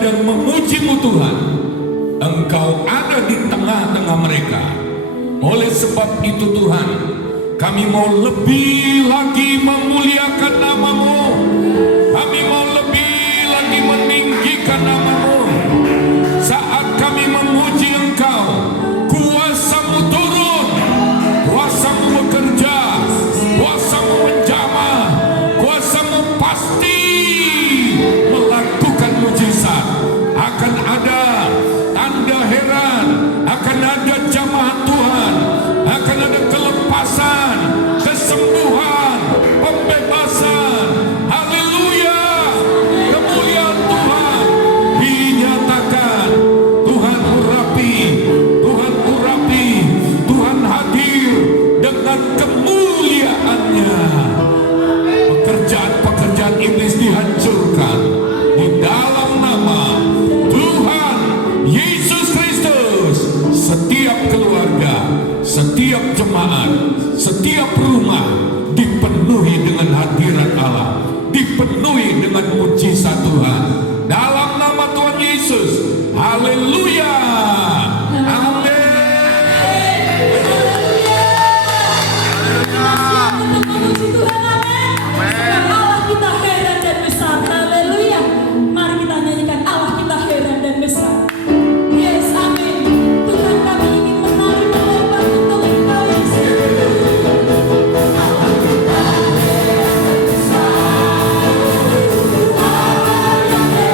dan memuji-Mu Tuhan. Engkau ada di tengah-tengah mereka. Oleh sebab itu Tuhan, kami mau lebih lagi memuliakan nama-Mu. Kami mau lebih lagi meninggikan nama-Mu. Saat kami memuji Engkau, kuasa-Mu turun, kuasa-Mu bekerja, kuasa-Mu menjamah, kuasa-Mu pasti melakukan mujizat. Akan ada tanda heran, akan ada jamaah Tuhan, akan ada kelepasan, kesembuhan, pembebasan. Haleluya, kemuliaan Tuhan dinyatakan. Tuhan urapi, Tuhan urapi, Tuhan hadir dengan kemuliaannya. Pekerjaan-pekerjaan iblis dihancurkan di dalam nama Tuhan Yesus Kristus. Setiap keluarga, setiap jemaat, setiap rumah dipenuhi dengan hadirat Allah, dipenuhi dengan mujizat Tuhan. Dalam nama Tuhan Yesus, haleluya, amin. Allah kita heran dan besar. Haleluya. Mari kita nyanyikan Allah kita heran dan besar. Yes, amin. Tuhan, kami ingin menari melompat untuk Engkau, Yesus. Allah kita heran dan besar. Allah yang heran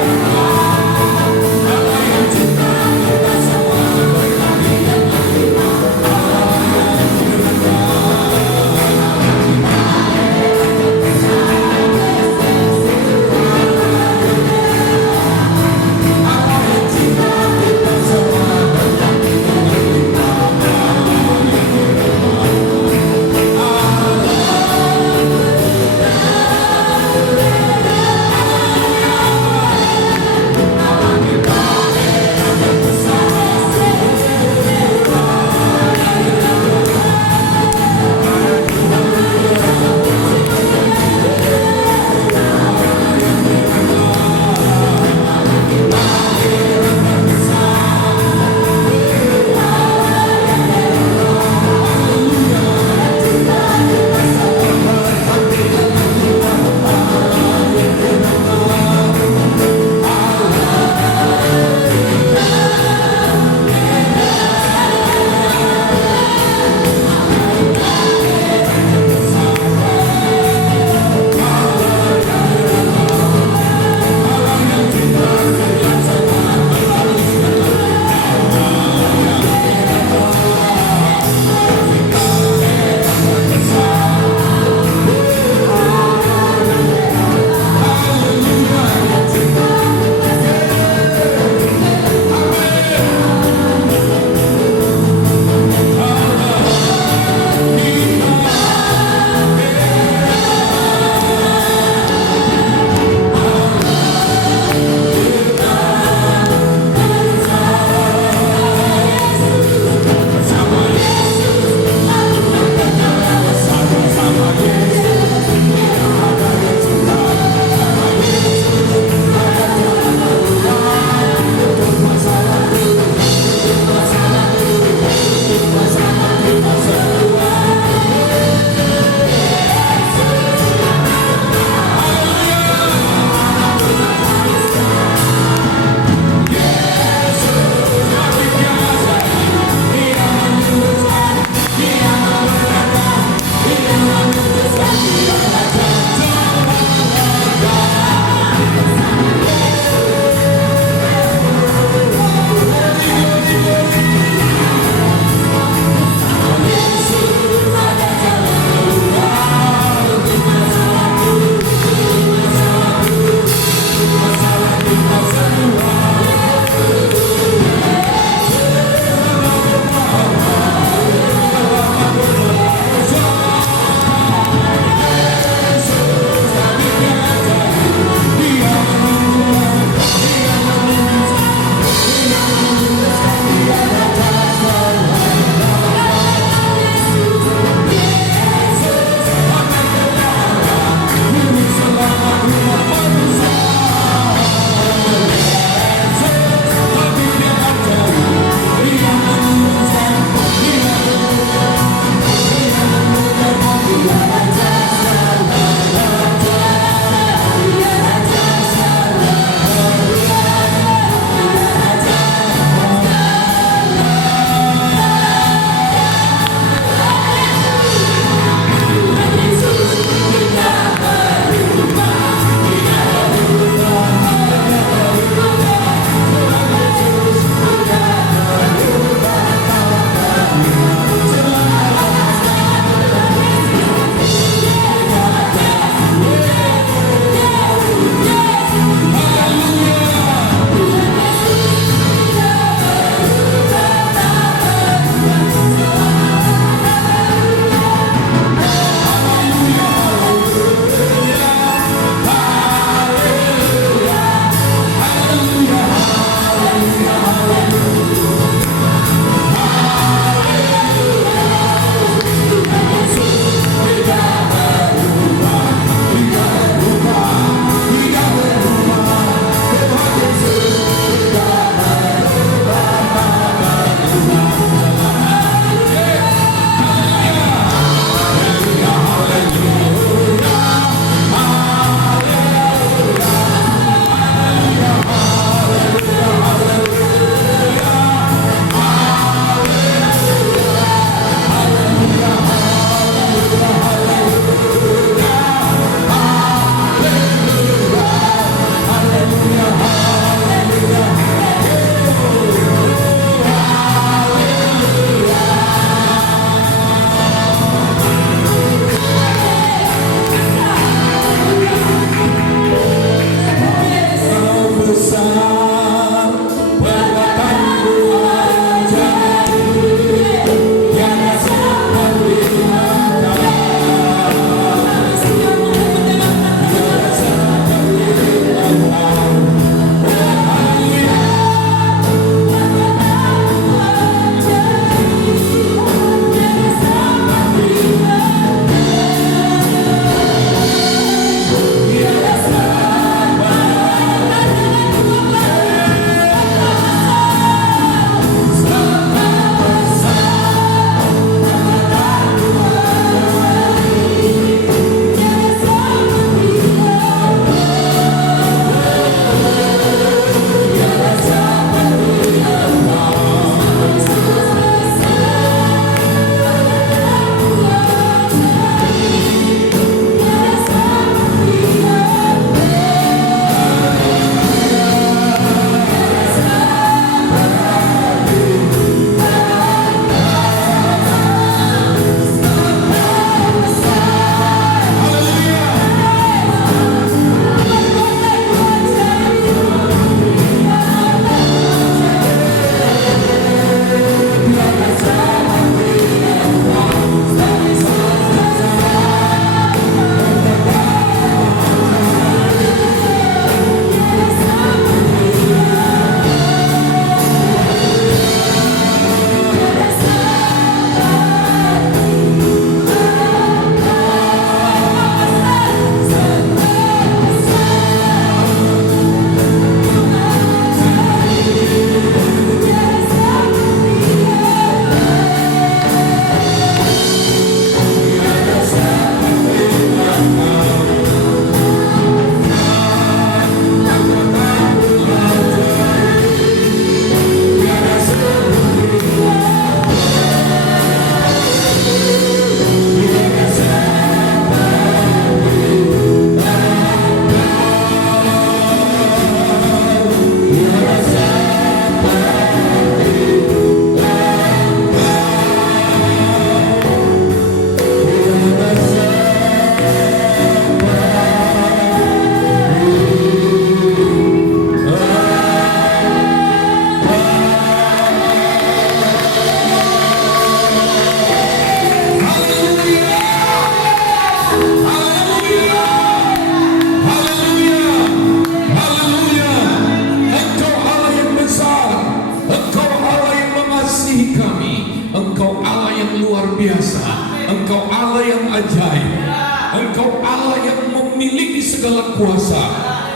segala kuasa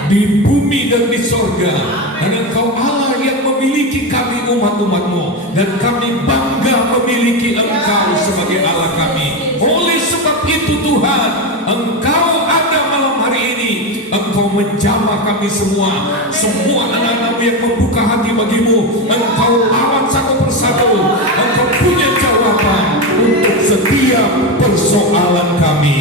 di bumi dan di sorga. Dan Engkau Allah yang memiliki kami umat-umat-Mu, dan kami bangga memiliki Engkau sebagai Allah kami. Oleh sebab itu Tuhan, Engkau ada malam hari ini. Engkau menjamah kami semua anak-anak-Mu yang membuka hati bagimu. Engkau lawan satu persatu. Engkau punya jawaban untuk setiap persoalan kami.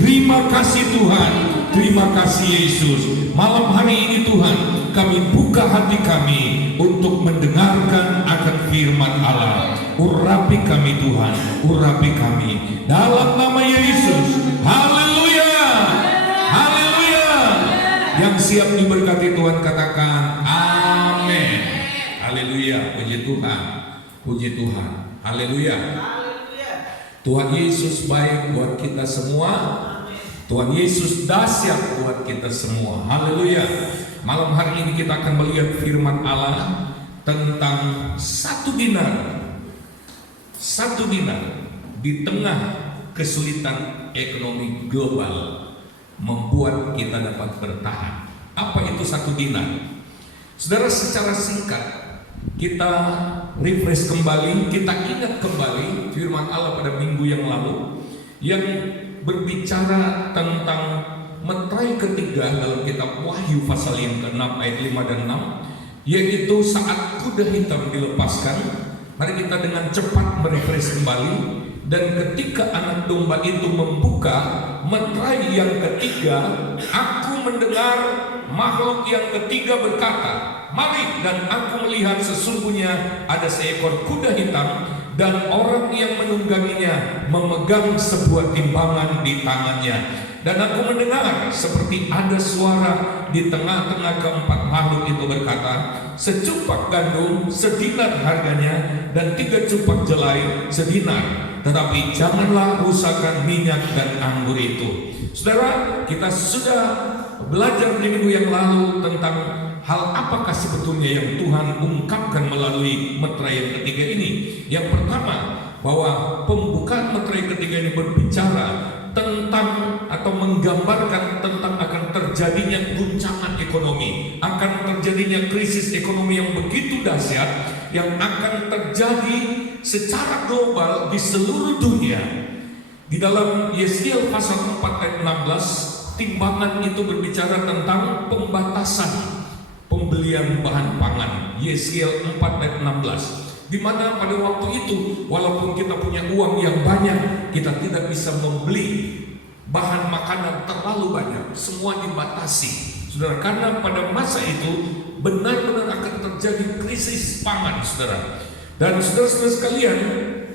Terima kasih Tuhan, terima kasih Yesus. Malam hari ini Tuhan, kami buka hati kami untuk mendengarkan akan firman Allah. Urapi kami Tuhan, urapi kami dalam nama Yesus. Haleluya, haleluya. Yang siap diberkati Tuhan katakan amin. Haleluya, puji Tuhan, puji Tuhan. Haleluya. Tuhan Yesus baik buat kita semua. Tuhan Yesus dahsyat buat kita semua. Haleluya. Malam hari ini kita akan melihat firman Allah tentang satu dinar. Satu dinar di tengah kesulitan ekonomi global membuat kita dapat bertahan. Apa itu satu dinar? Saudara, secara singkat kita refresh kembali, kita ingat kembali firman Allah pada minggu yang lalu yang berbicara tentang meterai ketiga dalam kitab Wahyu pasal yang ke-6 ayat 5 dan 6, yaitu saat kuda hitam dilepaskan. Mari kita dengan cepat merefresh kembali. Dan ketika anak domba itu membuka meterai yang ketiga, aku mendengar makhluk yang ketiga berkata, "Mari." Dan aku melihat sesungguhnya ada seekor kuda hitam, dan orang yang menungganginya memegang sebuah timbangan di tangannya. Dan aku mendengar seperti ada suara di tengah-tengah keempat makhluk itu berkata, "Secupak gandum sedinar harganya, dan 3 cupak jelai sedinar. Tetapi janganlah rusakkan minyak dan anggur itu." Saudara, kita sudah belajar di minggu yang lalu tentang hal apakah sebetulnya yang Tuhan ungkapkan melalui meterai yang ketiga ini. Yang pertama, bahwa pembukaan meterai ketiga ini berbicara tentang atau menggambarkan tentang akan terjadinya guncangan ekonomi, akan terjadinya krisis ekonomi yang begitu dahsyat yang akan terjadi secara global di seluruh dunia. Di dalam Yesaya pasal 4 ayat 16, timbangan itu berbicara tentang pembatasan pembelian bahan pangan. Yesaya 4 ayat 16, di mana pada waktu itu walaupun kita punya uang yang banyak, kita tidak bisa membeli bahan makanan terlalu banyak, semua dibatasi. Saudara, karena pada masa itu benar-benar akan terjadi krisis pangan, saudara. Dan saudara-saudara sekalian,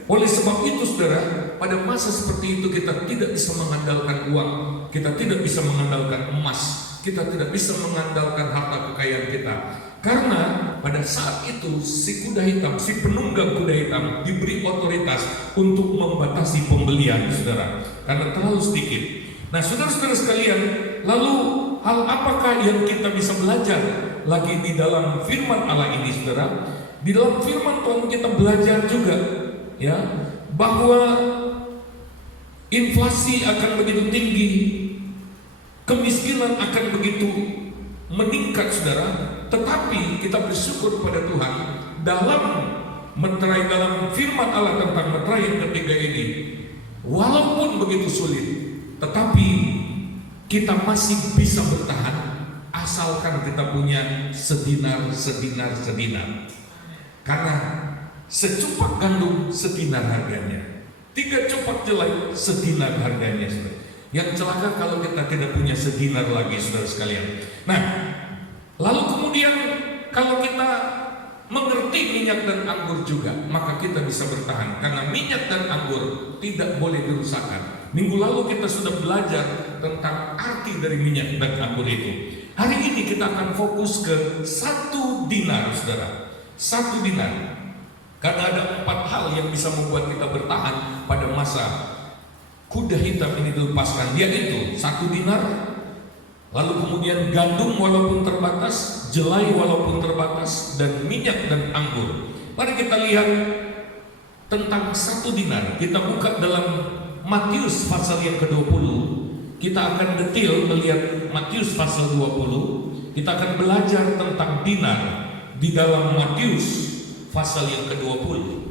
oleh sebab itu saudara, pada masa seperti itu kita tidak bisa mengandalkan uang, kita tidak bisa mengandalkan emas, kita tidak bisa mengandalkan harta kekayaan kita. Karena pada saat itu si kuda hitam, si penunggang kuda hitam diberi otoritas untuk membatasi pembelian, saudara, karena terlalu sedikit. Nah, saudara-saudara sekalian, lalu hal apakah yang kita bisa belajar lagi di dalam firman Allah ini, saudara? Di dalam firman Tuhan kita belajar juga, ya, bahwa inflasi akan begitu tinggi, kemiskinan akan begitu meningkat, saudara. Tetapi kita bersyukur kepada Tuhan dalam meterai, dalam firman Allah tentang meterai yang ketiga ini, walaupun begitu sulit, tetapi kita masih bisa bertahan asalkan kita punya sedinar. Karena secupak gandum sedinar harganya, 3 cupak jelai sedinar harganya, saudara. Yang celaka kalau kita tidak punya sedinar lagi, saudara sekalian. Nah, lalu kemudian kalau kita mengerti minyak dan anggur juga, maka kita bisa bertahan. Karena minyak dan anggur tidak boleh dirusakkan. Minggu lalu kita sudah belajar tentang arti dari minyak dan anggur itu. Hari ini kita akan fokus ke 1 dinar, saudara. 1 dinar. Karena ada 4 hal yang bisa membuat kita bertahan pada masa kuda hitam ini dilepaskan, yaitu 1 dinar, lalu kemudian gandum walaupun terbatas, jelai walaupun terbatas, dan minyak dan anggur. Mari kita lihat tentang 1 dinar. Kita buka dalam Matius pasal yang ke-20. Kita akan detail melihat Matius pasal 20. Kita akan belajar tentang dinar di dalam Matius pasal yang ke-20.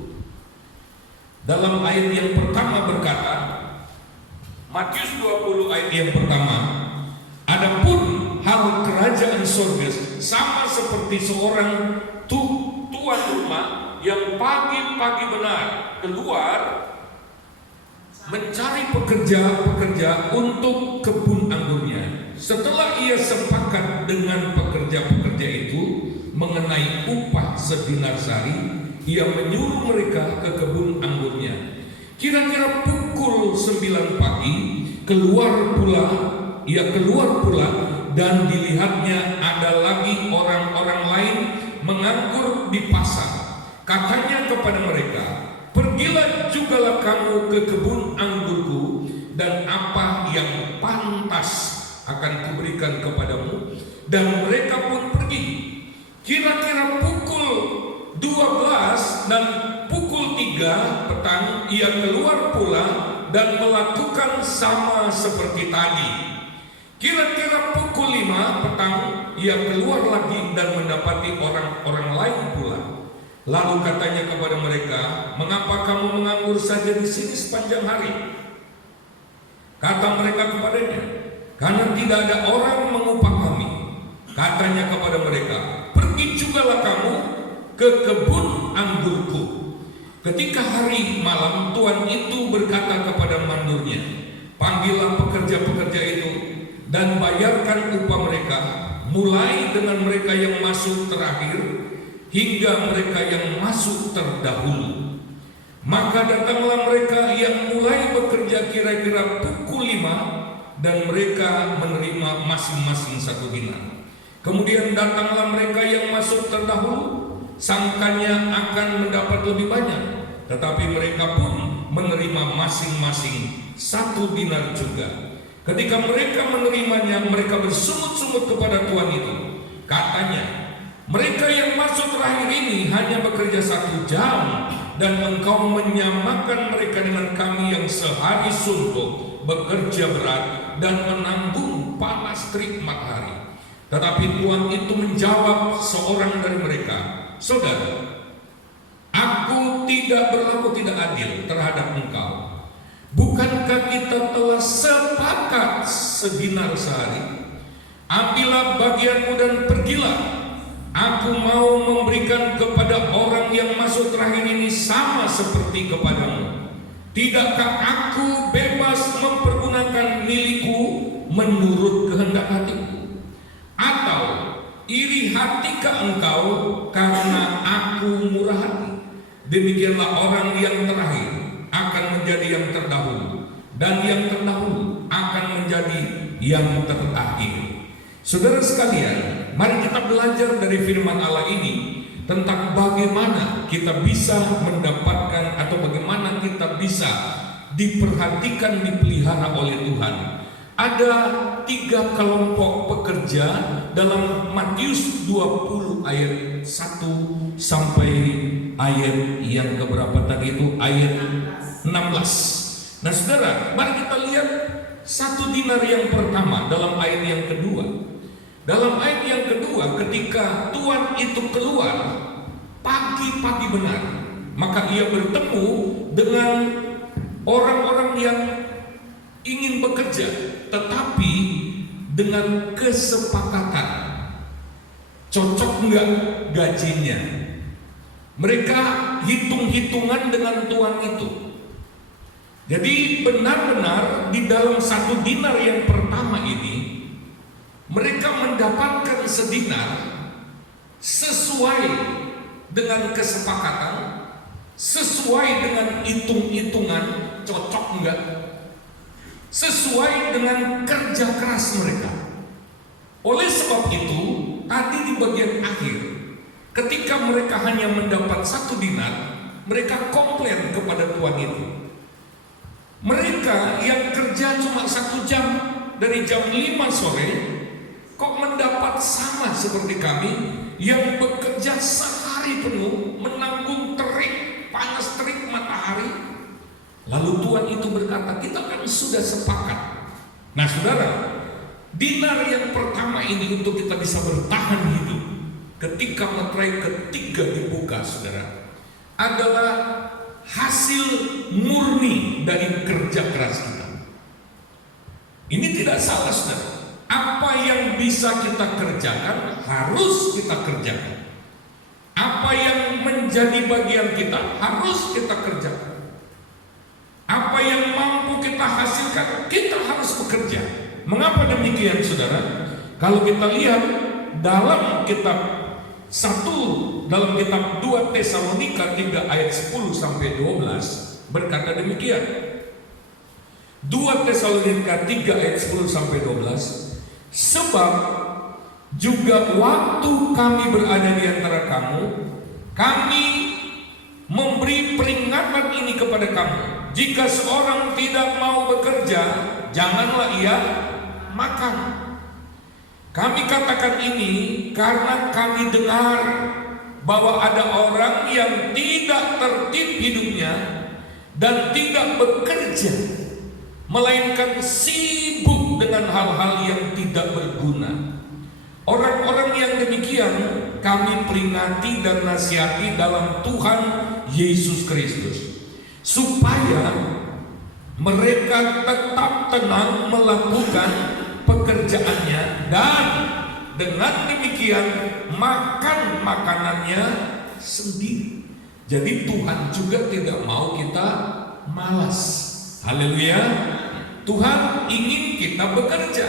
Dalam ayat yang pertama berkata, Matius 20 ayat yang pertama, "Adapun hal kerajaan surga sama seperti seorang tuan rumah yang pagi-pagi benar keluar mencari pekerja untuk kebun anggurnya. Setelah ia sepakat dengan pekerja-pekerja itu mengenai upah sedinar sehari, ia menyuruh mereka ke kebun anggurnya. Kira-kira pukul 9 pagi ia keluar pula dan dilihatnya ada lagi orang-orang lain menganggur di pasar. Katanya kepada mereka, 'Pergilah jugalah kamu ke kebun anggurku, dan apa yang pantas akan kuberikan kepadamu.' Dan mereka pun pergi. Kira-kira pukul 12 dan pukul 3 petang ia keluar pula dan melakukan sama seperti tadi. Kira-kira pukul 5 petang ia keluar lagi dan mendapati orang-orang lain pula. Lalu katanya kepada mereka, 'Mengapa kamu menganggur saja di sini sepanjang hari?' tidak ada orang mengupah kami. Katanya kepada mereka, pergi jugalah kamu ke kebun anggurku. Ketika hari malam, tuan itu berkata kepada mandurnya, panggillah pekerja-pekerja itu dan bayarkan upah mereka, mulai dengan mereka yang masuk terakhir hingga mereka yang masuk terdahulu. Maka datanglah mereka yang mulai bekerja kira-kira pukul 5 dan mereka menerima masing-masing 1 dinar. Kemudian datanglah mereka yang masuk terdahulu, sangkanya akan mendapat lebih banyak, tetapi mereka pun menerima masing-masing 1 dinar juga. Ketika mereka menerimanya, mereka bersungut-sungut kepada tuan itu. Katanya, mereka yang masuk terakhir ini hanya bekerja 1 jam, dan engkau menyamakan mereka dengan kami yang sehari suntuk, bekerja berat, dan menanggung panas terik matahari. Tetapi tuan itu menjawab seorang dari mereka, saudara, aku tidak berlaku tidak adil terhadap engkau. Bukankah kita telah sepakat 1 dinar sehari? Ambillah bagianmu dan pergilah. Aku mau memberikan kepada orang yang masuk terakhir ini sama seperti kepadamu. Tidakkah aku bebas mempergunakan milikku menurut kehendak hatiku? Atau iri hatikah engkau karena aku murah hati? Demikianlah orang yang terakhir akan menjadi yang terdahulu, dan yang terdahulu akan menjadi yang terakhir. Saudara sekalian, mari kita belajar dari firman Allah ini tentang bagaimana kita bisa mendapatkan atau bagaimana kita bisa diperhatikan, dipelihara oleh Tuhan. Ada 3 kelompok pekerja dalam Matius 20 ayat 1 sampai ayat yang keberapa tadi itu, ayat 16. Nah saudara, mari kita lihat 1 dinar yang pertama dalam ayat yang kedua. Dalam ayat yang kedua, ketika tuan itu keluar pagi-pagi benar, maka ia bertemu dengan orang-orang yang ingin bekerja, tetapi dengan kesepakatan. Cocok enggak gajinya? Mereka hitung-hitungan dengan tuan itu. Jadi benar-benar di dalam 1 dinar yang pertama ini, mereka mendapatkan 1 dinar sesuai dengan kesepakatan, sesuai dengan hitung-hitungan, cocok enggak? Sesuai dengan kerja keras mereka. Oleh sebab itu, tadi di bagian akhir, ketika mereka hanya mendapat 1 dinar, mereka komplain kepada tuan itu. Mereka yang kerja cuma 1 jam, dari jam 5 sore, kok mendapat sama seperti kami yang bekerja sehari penuh, menanggung terik, panas terik matahari. Lalu tuan itu berkata, kita kan sudah sepakat. Nah saudara, dinar yang pertama ini untuk kita bisa bertahan hidup ketika materai ketiga dibuka, saudara, adalah hasil murni dari kerja keras kita. Ini tidak salah, saudara. Apa yang bisa kita kerjakan harus kita kerjakan. Apa yang menjadi bagian kita harus kita kerjakan. Apa yang mampu kita hasilkan, kita harus bekerja. Mengapa demikian, saudara? Kalau kita lihat dalam kitab 2 Tesalonika 3 ayat 10 sampai 12 berkata demikian. 2 Tesalonika 3 ayat 10 sampai 12, sebab juga waktu kami berada di antara kamu, kami memberi peringatan ini kepada kamu. Jika seorang tidak mau bekerja, janganlah ia makan. Kami katakan ini karena kami dengar bahwa ada orang yang tidak tertib hidupnya dan tidak bekerja, melainkan sibuk dengan hal-hal yang tidak berguna. Orang-orang yang demikian kami peringati dan nasihati dalam Tuhan Yesus Kristus, supaya mereka tetap tenang melakukan pekerjaan pekerjaannya, dan dengan demikian makan makanannya sendiri. Jadi Tuhan juga tidak mau kita malas. Haleluya. Tuhan ingin kita bekerja.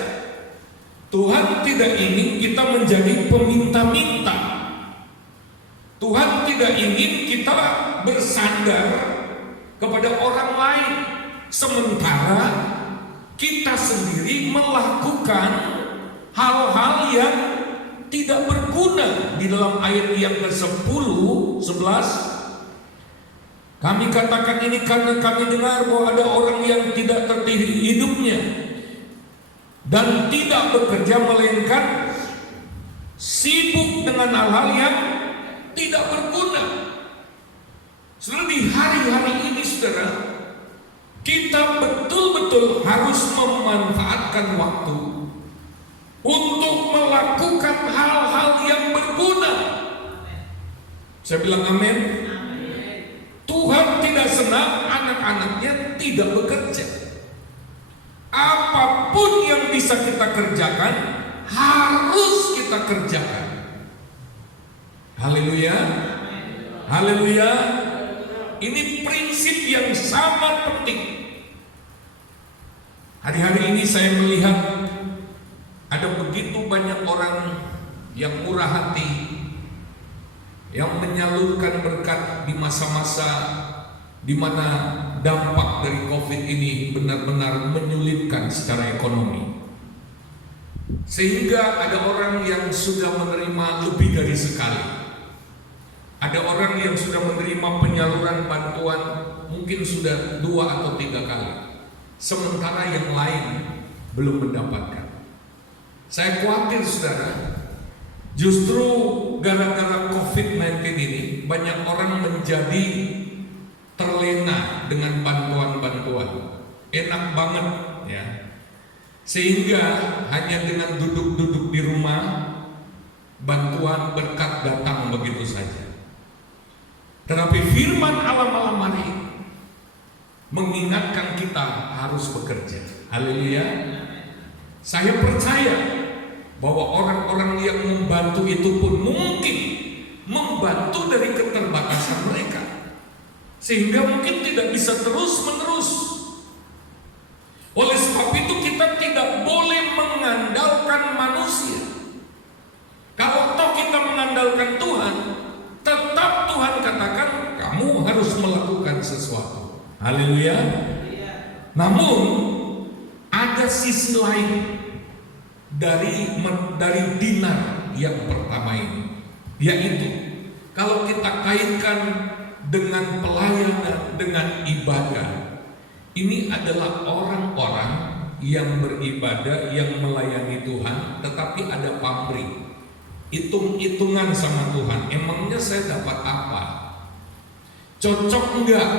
Tuhan tidak ingin kita menjadi peminta-minta. Tuhan tidak ingin kita bersandar kepada orang lain, sementara kita sendiri melakukan hal-hal yang tidak berguna. Di dalam ayat yang ke-10, 11, kami katakan ini karena kami dengar bahwa ada orang yang tidak tertib hidupnya dan tidak bekerja, melainkan sibuk dengan hal-hal yang tidak berguna. Saudara, di hari-hari ini saudara, kita betul-betul harus memanfaatkan waktu untuk melakukan hal-hal yang berguna. Saya bilang amin. Tuhan tidak senang anak-anaknya tidak bekerja. Apapun yang bisa kita kerjakan, harus kita kerjakan. Haleluya. Haleluya. Ini prinsip yang sangat penting. Hari-hari ini saya melihat ada begitu banyak orang yang murah hati, yang menyalurkan berkat di masa-masa di mana dampak dari COVID ini benar-benar menyulitkan secara ekonomi. Sehingga ada orang yang sudah menerima lebih dari sekali. Ada orang yang sudah menerima penyaluran bantuan mungkin sudah 2 atau 3 kali. Sementara yang lain belum mendapatkan. Saya khawatir saudara, justru gara-gara COVID-19 ini banyak orang menjadi terlena dengan bantuan-bantuan. Enak banget ya. Sehingga hanya dengan duduk-duduk di rumah, bantuan berkat datang begitu saja. Tetapi firman Allah malam hari mengingatkan kita harus bekerja. Haleluya. Saya percaya bahwa orang-orang yang membantu itu pun mungkin membantu dari keterbatasan mereka, sehingga mungkin tidak bisa terus-menerus. Oleh sebab itu kita tidak boleh mengandalkan manusia. Kalau toh kita mengandalkan Tuhan, tetap Tuhan katakan kamu harus melakukan sesuatu. Haleluya. Namun ada sisi lain dari dinar yang pertama ini, yaitu kalau kita kaitkan dengan pelayanan, dengan ibadah, ini adalah orang-orang yang beribadah, yang melayani Tuhan, tetapi ada pamrih, hitung-hitungan sama Tuhan. Emangnya saya dapat apa? Cocok enggak?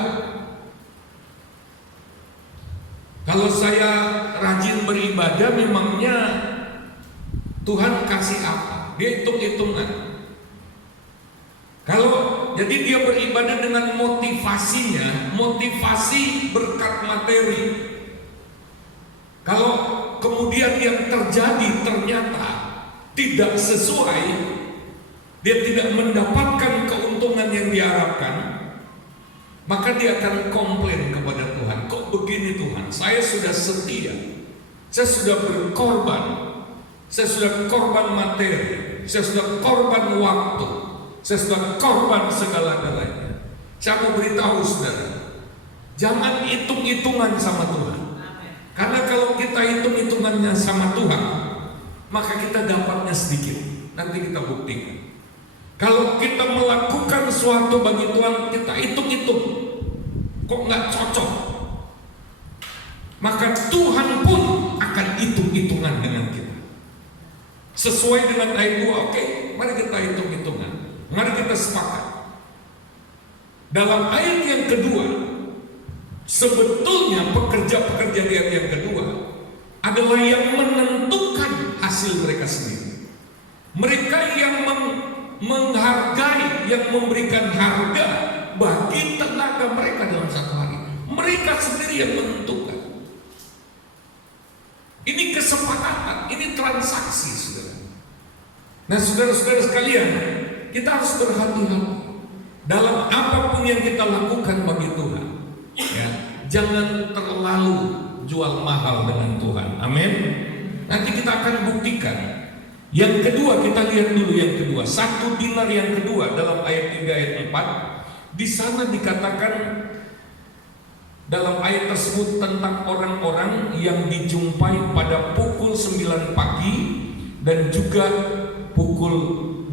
Kalau saya rajin beribadah, memangnya Tuhan kasih apa? Dia hitung-hitungan. Kalau jadi dia beribadah dengan motivasinya, motivasi berkat materi. Kalau kemudian yang terjadi ternyata tidak sesuai, dia tidak mendapatkan keuntungan yang diharapkan, maka dia akan komplain kepada Tuhan. Kok begini Tuhan? Saya sudah setia, saya sudah berkorban, saya sudah korban materi, saya sudah korban waktu, saya sudah korban segala-galanya. Saya mau beritahu saudara, jangan hitung-hitungan sama Tuhan. Karena kalau kita hitung-hitungannya sama Tuhan, maka kita dapatnya sedikit. Nanti kita buktikan. Kalau kita melakukan sesuatu bagi Tuhan, kita hitung-hitung, kok nggak cocok, maka Tuhan pun akan hitung-hitungan dengan kita. Sesuai dengan ayat 2, oke, mari kita hitung-hitungan, mari kita sepakat. Dalam ayat yang kedua, sebetulnya pekerja-pekerja di ayat yang kedua adalah yang menentukan hasil mereka sendiri. Mereka yang menghargai, yang memberikan harga bagi tenaga mereka dalam satu hari. Mereka sendiri yang menentukan. Ini kesepakatan, ini transaksi, saudara. Nah, saudara-saudara sekalian, kita harus berhati-hati dalam apapun yang kita lakukan bagi Tuhan. Ya, jangan terlalu jual mahal dengan Tuhan. Amin. Nanti kita akan buktikan. Yang kedua, kita lihat dulu yang kedua. 1 dinar yang kedua dalam ayat 3 ayat 4. Di sana dikatakan dalam ayat tersebut tentang orang-orang yang dijumpai pada pukul 9 pagi dan juga pukul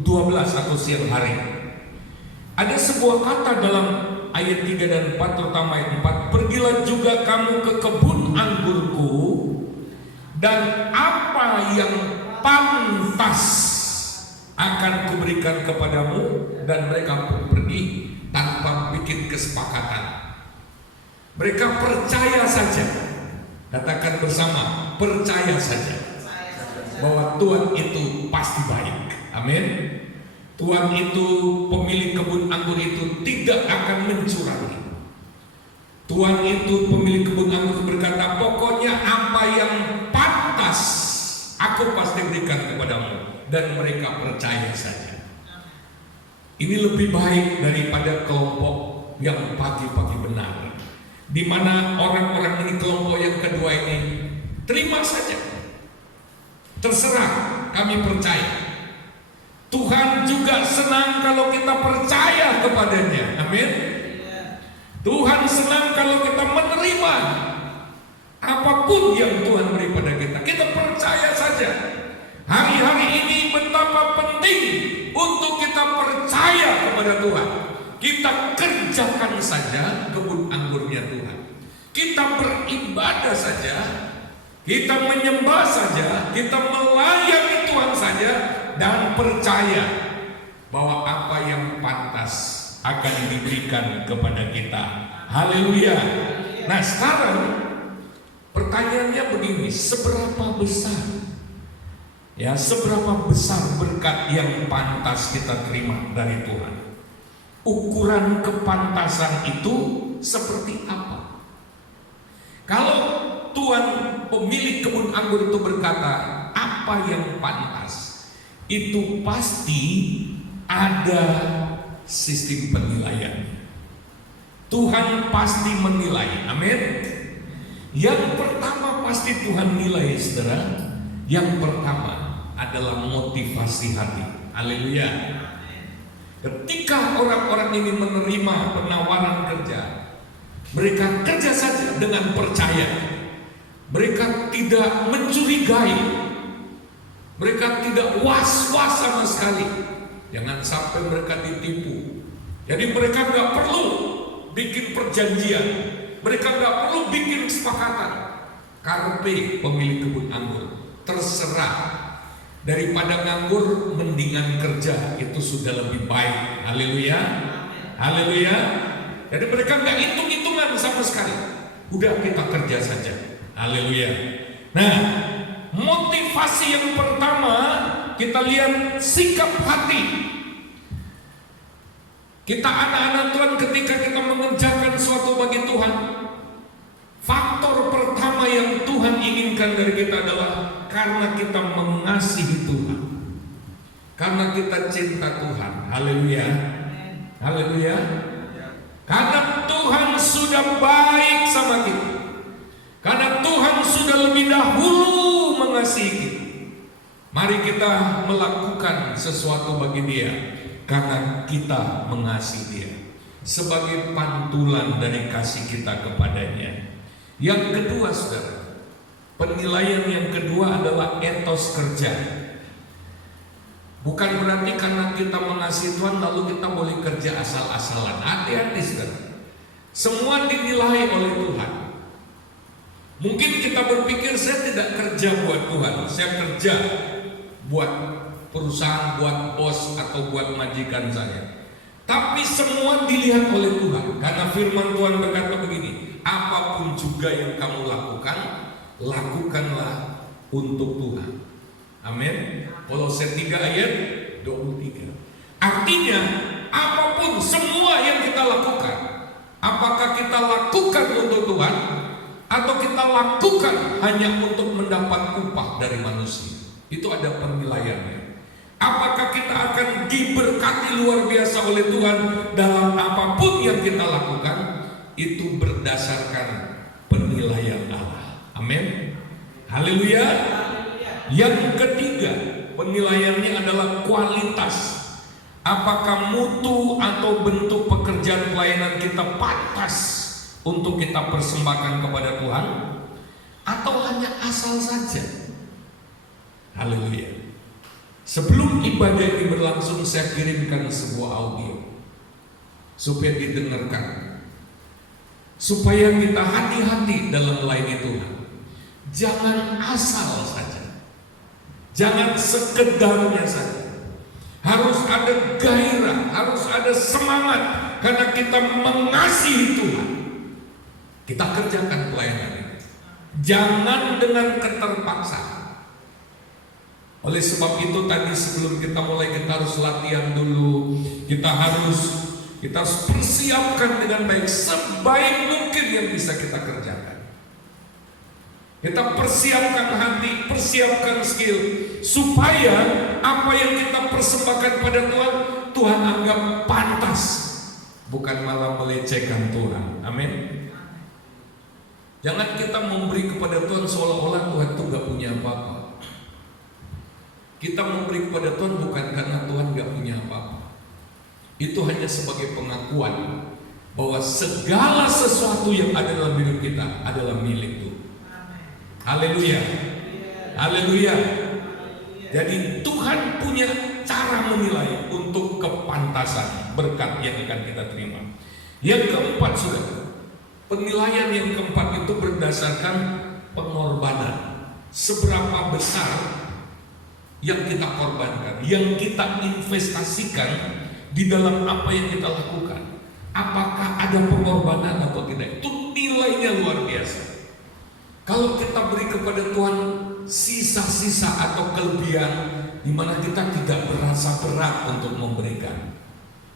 12 atau siang hari. Ada sebuah kata dalam ayat 3 dan 4, terutama ayat 4. Pergilah juga kamu ke kebun anggurku, dan apa yang pantas akan kuberikan kepadamu. Dan mereka pun pergi tanpa bikin kesepakatan. Mereka percaya saja. Katakan bersama, percaya saja bahwa Tuhan itu pasti baik. Amin. Tuhan itu, pemilik kebun anggur itu tidak akan mencuri. Tuhan itu, pemilik kebun anggur berkata, pokoknya apa yang pantas aku pasti berikan kepadamu. Dan mereka percaya saja. Ini lebih baik daripada kelompok yang pagi-pagi benar, di mana orang-orang ini, kelompok yang kedua ini, terima saja, terserah, kami percaya. Tuhan juga senang kalau kita percaya kepadanya. Amin. Tuhan senang kalau kita menerima apapun yang Tuhan beri pada kita. Kita percaya saja. Hari-hari ini betapa penting untuk kita percaya kepada Tuhan. Kita kerjakan saja kebun anggurnya Tuhan. Kita beribadah saja, kita menyembah saja, kita melayani Tuhan saja, dan percaya bahwa apa yang pantas akan diberikan kepada kita. Haleluya. Nah, sekarang pertanyaannya begini, seberapa besar? Ya, seberapa besar berkat yang pantas kita terima dari Tuhan? Ukuran kepantasan itu seperti apa? Kalau Tuhan, pemilik kebun anggur itu berkata, apa yang pantas? Itu pasti ada sistem penilaian. Tuhan pasti menilai. Amin. Yang pertama pasti Tuhan nilai, saudara. Yang pertama adalah motivasi hati. Haleluya. Ketika orang-orang ini menerima penawaran kerja, mereka kerja saja dengan percaya. Mereka tidak mencurigai. Mereka tidak was-was sama sekali. Jangan sampai mereka ditipu. Jadi mereka nggak perlu bikin perjanjian. Mereka nggak perlu bikin kesepakatan. Karpe, pemilik kebun anggur, terserah. Daripada nganggur, mendingan kerja, itu sudah lebih baik. Haleluya. Haleluya. Jadi mereka nggak hitung-hitungan sama sekali. Udah, kita kerja saja. Haleluya. Nah, motivasi yang pertama kita lihat sikap hati. Kita anak-anak Tuhan, ketika kita mengerjakan suatu bagi Tuhan, faktor pertama yang Tuhan inginkan dari kita adalah karena kita mengasihi Tuhan, karena kita cinta Tuhan. Haleluya. Haleluya. Karena Tuhan sudah baik sama kita, karena Tuhan sudah lebih dahulu mengasihi kita. Mari kita melakukan sesuatu bagi Dia karena kita mengasihi Dia, sebagai pantulan dari kasih kita kepadanya. Yang kedua, saudara, penilaian yang kedua adalah etos kerja. Bukan berarti karena kita mengasihi Tuhan lalu kita boleh kerja asal-asalan. Hati-hati, saudara. Semua dinilai oleh Tuhan. Mungkin kita berpikir, saya tidak kerja buat Tuhan, saya kerja buat perusahaan, buat bos, atau buat majikan saya. Tapi semua dilihat oleh Tuhan. Karena firman Tuhan berkata begini, apapun juga yang kamu lakukan, lakukanlah untuk Tuhan. Amin. Kolose 3 ayat 23. Artinya, apapun, semua yang kita lakukan, apakah kita lakukan untuk Tuhan, atau kita lakukan hanya untuk mendapat upah dari manusia? Itu ada penilaiannya. Apakah kita akan diberkati luar biasa oleh Tuhan dalam apapun yang kita lakukan? Itu berdasarkan penilaian Allah. Amin. Haleluya. Yang ketiga, penilaiannya adalah kualitas. Apakah mutu atau bentuk pekerjaan pelayanan kita pantas untuk kita persembahkan kepada Tuhan, atau hanya asal saja? Haleluya. Sebelum ibadah ini berlangsung, saya kirimkan sebuah audio supaya didengarkan, supaya kita hati-hati dalam melayani Tuhan. Jangan asal saja, jangan sekedarnya saja. Harus ada gairah, harus ada semangat, karena kita mengasihi Tuhan. Kita kerjakan pelayanan ini, jangan dengan keterpaksaan. Oleh sebab itu tadi sebelum kita mulai, kita harus latihan dulu. Kita harus persiapkan dengan baik, sebaik mungkin yang bisa kita kerjakan. Kita persiapkan hati, persiapkan skill, supaya apa yang kita persembahkan pada Tuhan, Tuhan anggap pantas, bukan malah melecehkan Tuhan. Amin. Jangan kita memberi kepada Tuhan seolah-olah Tuhan itu gak punya apa-apa. Kita memberi kepada Tuhan bukan karena Tuhan gak punya apa-apa. Itu hanya sebagai pengakuan bahwa segala sesuatu yang ada dalam hidup kita adalah milik Tuhan. Haleluya. Haleluya. Jadi Tuhan punya cara menilai untuk kepantasan berkat yang akan kita terima. Yang keempat, saudara, penilaian yang keempat itu berdasarkan pengorbanan. Seberapa besar yang kita korbankan, yang kita investasikan di dalam apa yang kita lakukan. Apakah ada pengorbanan atau tidak? Itu nilainya luar biasa. Kalau kita beri kepada Tuhan sisa-sisa atau kelebihan, di mana kita tidak merasa berat untuk memberikan,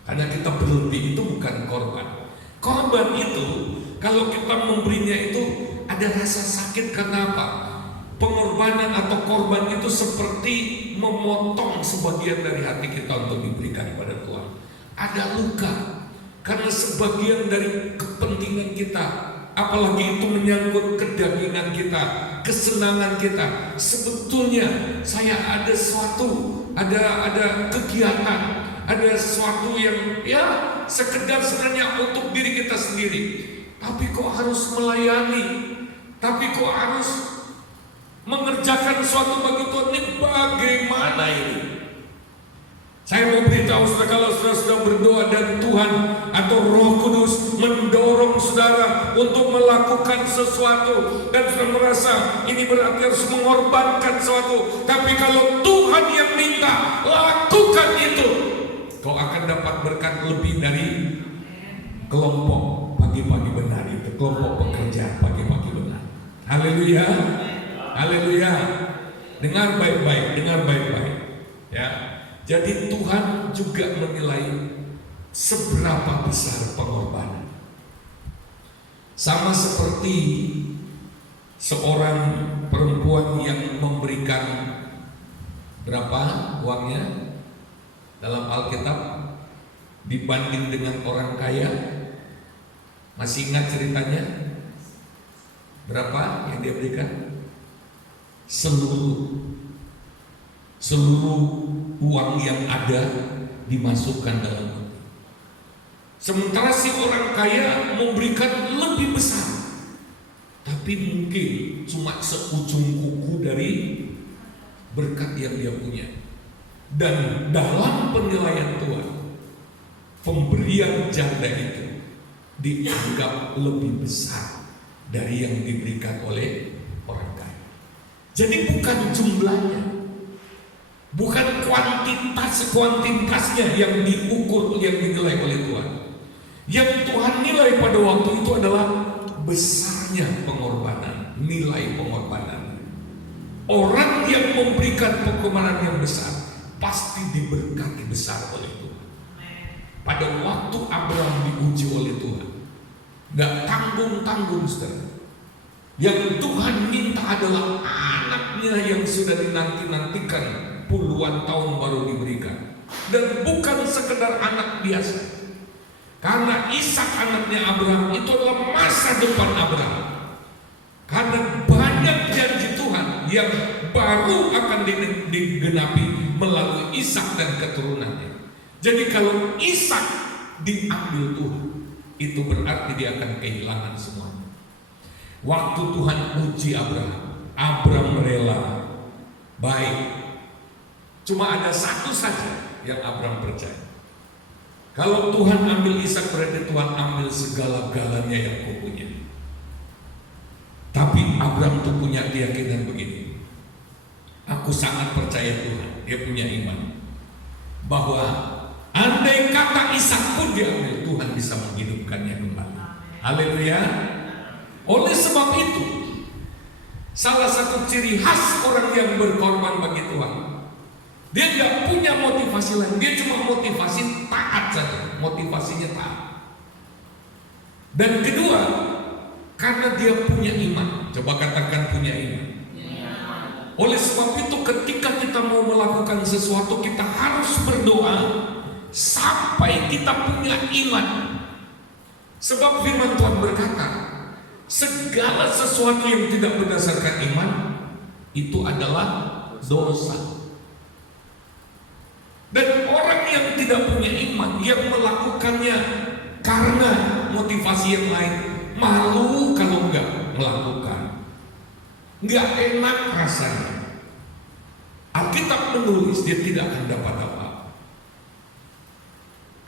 karena kita berlebih, itu bukan korban. Korban itu kalau kita memberinya itu ada rasa sakit. Karena apa? Pengorbanan atau korban itu seperti memotong sebagian dari hati kita untuk diberikan kepada Tuhan. Ada luka karena sebagian dari kepentingan kita, apalagi itu menyangkut kedagingan kita, kesenangan kita. Sebetulnya saya ada kegiatan, ada sesuatu yang sekedar sebenarnya untuk diri kita sendiri, tapi kok harus melayani, tapi kok harus mengerjakan sesuatu bagi Tuhan. Ini bagaimana ini? Saya mau beritahu saudara, kalau saudara sedang berdoa dan Tuhan atau Roh Kudus mendorong saudara untuk melakukan sesuatu, dan saudara merasa ini berarti harus mengorbankan sesuatu, tapi kalau Tuhan yang minta, lakukan itu, kau akan dapat berkat lebih dari kelompok pagi-pagi benar itu, kelompok pekerja pagi-pagi benar. Haleluya. Haleluya. Dengar baik-baik, dengar baik-baik. Ya. Jadi Tuhan juga menilai seberapa besar pengorbanan. Sama seperti seorang perempuan yang memberikan berapa uangnya dalam Alkitab dibanding dengan orang kaya. Masih ingat ceritanya? Berapa yang dia berikan? Seluruh uang yang ada dimasukkan dalam peti. Sementara si orang kaya memberikan lebih besar, tapi mungkin cuma seujung kuku dari berkat yang dia punya. Dan dalam penilaian Tuhan, pemberian janda itu dianggap lebih besar dari yang diberikan oleh orang kaya. Jadi bukan jumlahnya, bukan kuantitasnya yang diukur, yang dinilai oleh Tuhan. Yang Tuhan nilai pada waktu itu adalah besarnya pengorbanan, nilai pengorbanan. Orang yang memberikan pengorbanan yang besar pasti diberkati besar oleh Tuhan. Pada waktu Abraham diuji oleh Tuhan, gak tanggung-tanggung, saudara. Yang Tuhan minta adalah anaknya anaknya yang sudah dinanti-nantikan puluhan tahun baru diberikan. Dan bukan sekedar anak biasa. Karena Ishak anaknya Abraham itu adalah masa depan Abraham. Karena banyak janji Tuhan yang baru akan digenapi melalui Ishak dan keturunannya. Jadi kalau Ishak diambil Tuhan, itu berarti dia akan kehilangan semuanya. Waktu Tuhan uji Abraham, Abraham rela, baik. Cuma ada satu saja yang Abraham percaya. Kalau Tuhan ambil Ishak, berarti Tuhan ambil segala-galanya yang kau punya. Tapi Abraham tuh punya keyakinan begini. Aku sangat percaya Tuhan, dia punya iman bahwa andai kata Ishak pun diambil, Tuhan bisa menghidupkannya kembali. Haleluya. Oleh sebab itu, salah satu ciri khas orang yang berkorban bagi Tuhan, dia nggak punya motivasi lain, dia cuma motivasi taat saja, motivasinya taat. Dan kedua, karena dia punya iman. Coba katakan punya iman. Oleh sebab itu, ketika kita mau melakukan sesuatu, kita harus berdoa sampai kita punya iman. Sebab firman Tuhan berkata, segala sesuatu yang tidak berdasarkan iman itu adalah dosa. Dan orang yang tidak punya iman, yang melakukannya karena motivasi yang lain, malu kalau enggak melakukan, enggak enak rasanya. Alkitab menulis dia tidak akan dapat apa.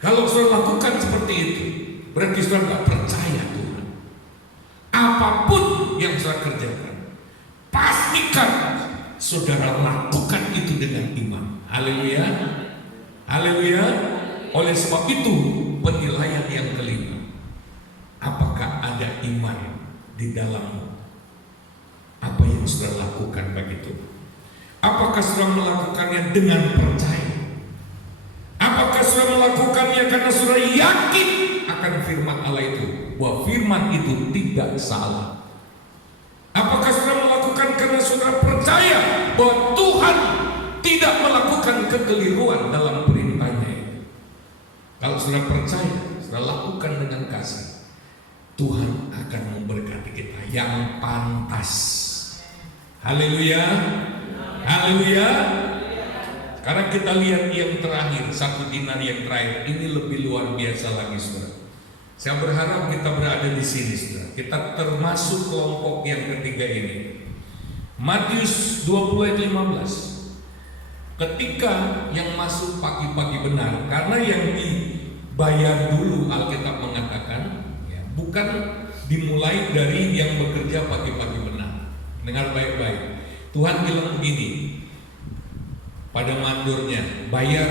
Kalau saudara lakukan seperti itu, berarti saudara enggak percaya Tuhan. Apapun yang saudara kerjakan, pastikan saudara lakukan itu dengan iman. Haleluya. Haleluya. Oleh sebab itu, penilaian yang kelima, apakah ada iman di dalammu? Apa yang saudara lakukan bagi Tuhan? Apakah saudara melakukannya dengan percaya? Apakah saudara melakukannya karena saudara yakin akan firman Allah itu, bahwa firman itu tidak salah? Apakah saudara melakukan karena saudara percaya bahwa Tuhan tidak melakukan kekeliruan dalam perintahnya? Kalau saudara percaya, saudara lakukan dengan kasih, Tuhan akan memberkati kita yang pantas. Haleluya. Haleluya. Sekarang kita lihat yang terakhir, 1 dinar yang terakhir. Ini lebih luar biasa lagi, saudara. Saya berharap kita berada di sini, saudara. Kita termasuk kelompok yang ketiga ini. Matius 20 ayat 15. Ketika yang masuk pagi-pagi benar, karena yang dibayar dulu, Alkitab mengatakan, ya, bukan dimulai dari yang bekerja pagi-pagi benar. Dengar baik-baik. Tuhan bilang begini pada mandornya, bayar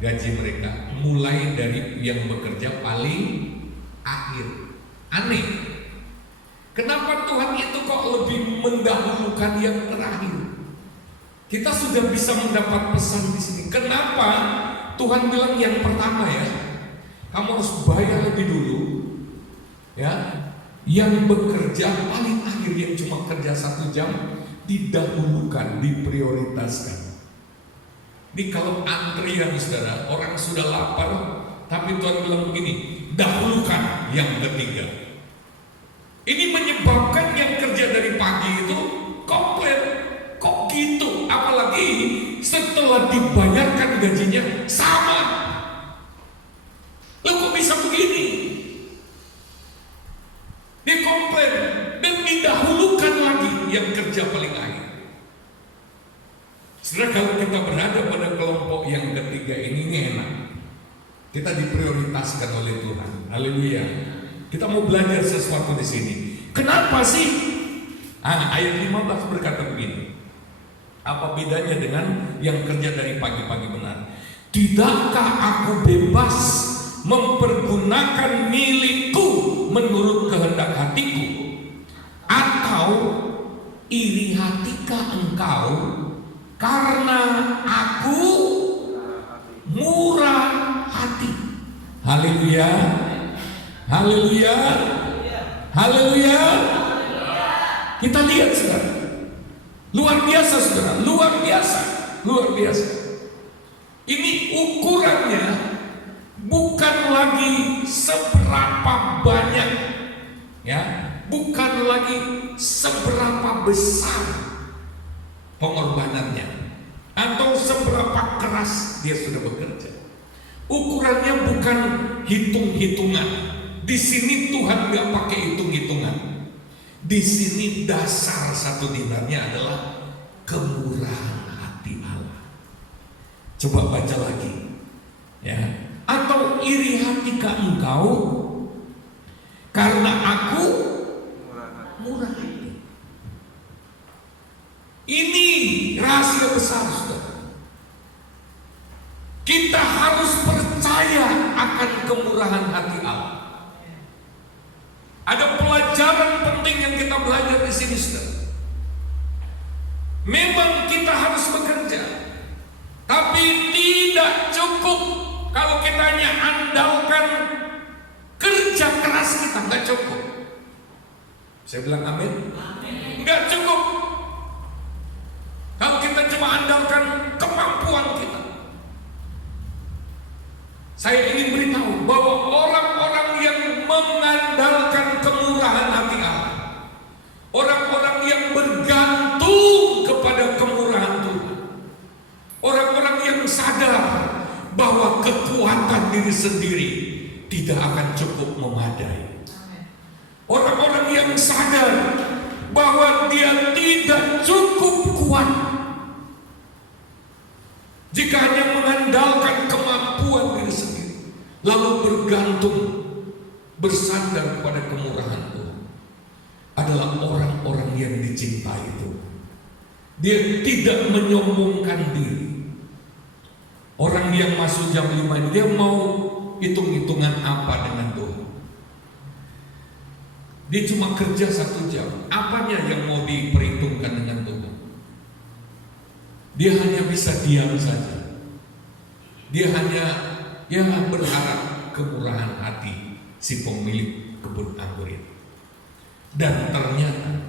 gaji mereka mulai dari yang bekerja paling akhir. Aneh. Kenapa Tuhan itu kok lebih mendahulukan yang terakhir? Kita sudah bisa mendapat pesan di sini. Kenapa Tuhan bilang yang pertama ya, kamu harus bayar lebih dulu, ya. Yang bekerja paling akhir, yang cuma kerja 1 jam, didahulukan, diprioritaskan. Ini kalau antrian, saudara, orang sudah lapar, tapi Tuhan bilang begini, dahulukan yang ketiga. Ini menyebabkan yang kerja dari pagi itu komplain. Kok gitu? Apalagi setelah dibayarkan gajinya sama. Loh, kok bisa begini? Dia komplain dan didahulukan lagi yang kerja paling akhir. Setelah kalau kita berada pada kelompok yang ketiga ini enak. Kita diprioritaskan oleh Tuhan. Haleluya. Kita mau belajar sesuatu di sini. Kenapa sih? Ayat 15 berkata begini. Apa bedanya dengan yang kerja dari pagi-pagi benar? Tidakkah aku bebas mempergunakan milikku menurut kehendak hatiku? Atau iri hatikah engkau karena aku murah hati? Haleluya. Haleluya. Haleluya. Kita lihat sekarang. Luar biasa saudara, luar biasa, luar biasa. Ini ukurannya bukan lagi seberapa banyak, ya, bukan lagi seberapa besar pengorbanannya atau seberapa keras dia sudah bekerja. Ukurannya bukan hitung-hitungan. Di sini Tuhan nggak pakai hitung-hitungan. Di sini dasar satu dinarnya adalah kemurahan hati Allah. Coba baca lagi, ya. Atau iri hatikah engkau karena aku murah hati? Ini rahasia besar, saudara. Kita harus percaya akan kemurahan hati Allah. Ada pelajaran penting yang kita belajar di sini, saudara. Memang kita harus bekerja, tapi tidak cukup kalau kita hanya andalkan kerja keras kita, nggak cukup. Saya bilang amin. Nggak cukup kalau kita cuma andalkan kemampuan kita. Saya ingin beritahu bahwa orang-orang yang mengandalkan kemurahan hati Allah, orang-orang yang bergantung kepada kemurahan Tuhan, orang-orang yang sadar bahwa kekuatan diri sendiri tidak akan cukup memadai, orang-orang yang sadar bahwa dia tidak cukup kuat jika hanya mengandalkan kemampuan diri sendiri, lalu bergantung, bersandar kepada kemurahan Tuhan, adalah orang-orang yang dicintai Tuhan. Dia tidak menyombongkan diri. Orang yang masuk jam 5 ini, dia mau hitung-hitungan apa dengan Tuhan? Dia cuma kerja 1 jam. Apanya yang mau diperhitungkan dengan Tuhan? Dia hanya bisa diam saja. Dia hanya berharap kemurahan hati si pemilik kebun anggur itu. Dan ternyata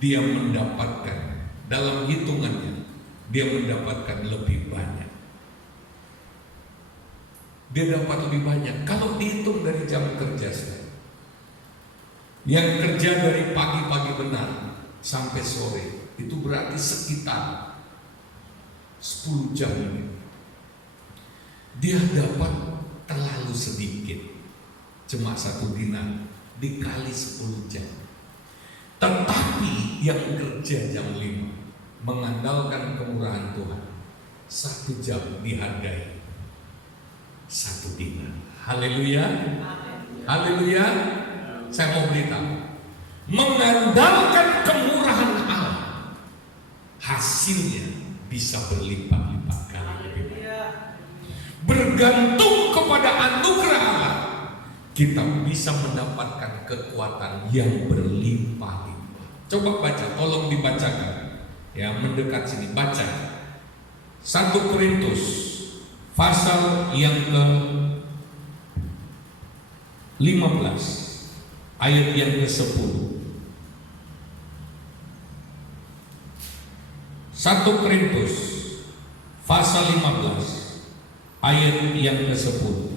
dia mendapatkan, dalam hitungannya dia mendapatkan lebih banyak. Dia dapat lebih banyak kalau dihitung dari jam kerja saya. Yang kerja dari pagi-pagi benar sampai sore, itu berarti sekitar 10 jam ini. Dia dapat terlalu sedikit, cuma 1 dinar dikali 10 jam. Tetapi yang kerja jam 5 mengandalkan kemurahan Tuhan, 1 jam dihargai 1 dinar. Haleluya, haleluya. Saya mau beritahu, mengandalkan kemurahan Allah, hasilnya bisa berlipat-lipat kali lebih banyak. Bergantung kepada anugerah Allah, kita bisa mendapatkan kekuatan yang berlimpah-limpah. Coba baca, tolong dibacakan, ya, mendekat sini, baca 1 Korintus pasal yang ke-15 ayat yang ke-10. 1 Korintus pasal 15 ayat yang ke-10.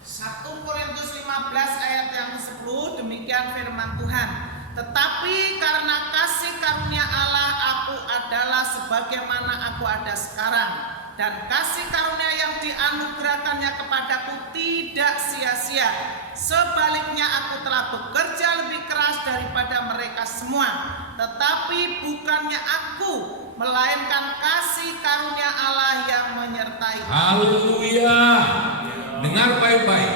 1 Korintus 15 ayat yang ke-10, demikian firman Tuhan. Tetapi karena kasih karunia Allah, aku adalah sebagaimana aku ada sekarang, dan kasih karunia yang dianugerahkannya kepadaku tidak sia-sia. Sebaliknya aku telah bekerja lebih keras daripada mereka semua. Tetapi bukannya aku, melainkan kasih karunia Allah yang menyertai. Haleluya. Dengar baik-baik.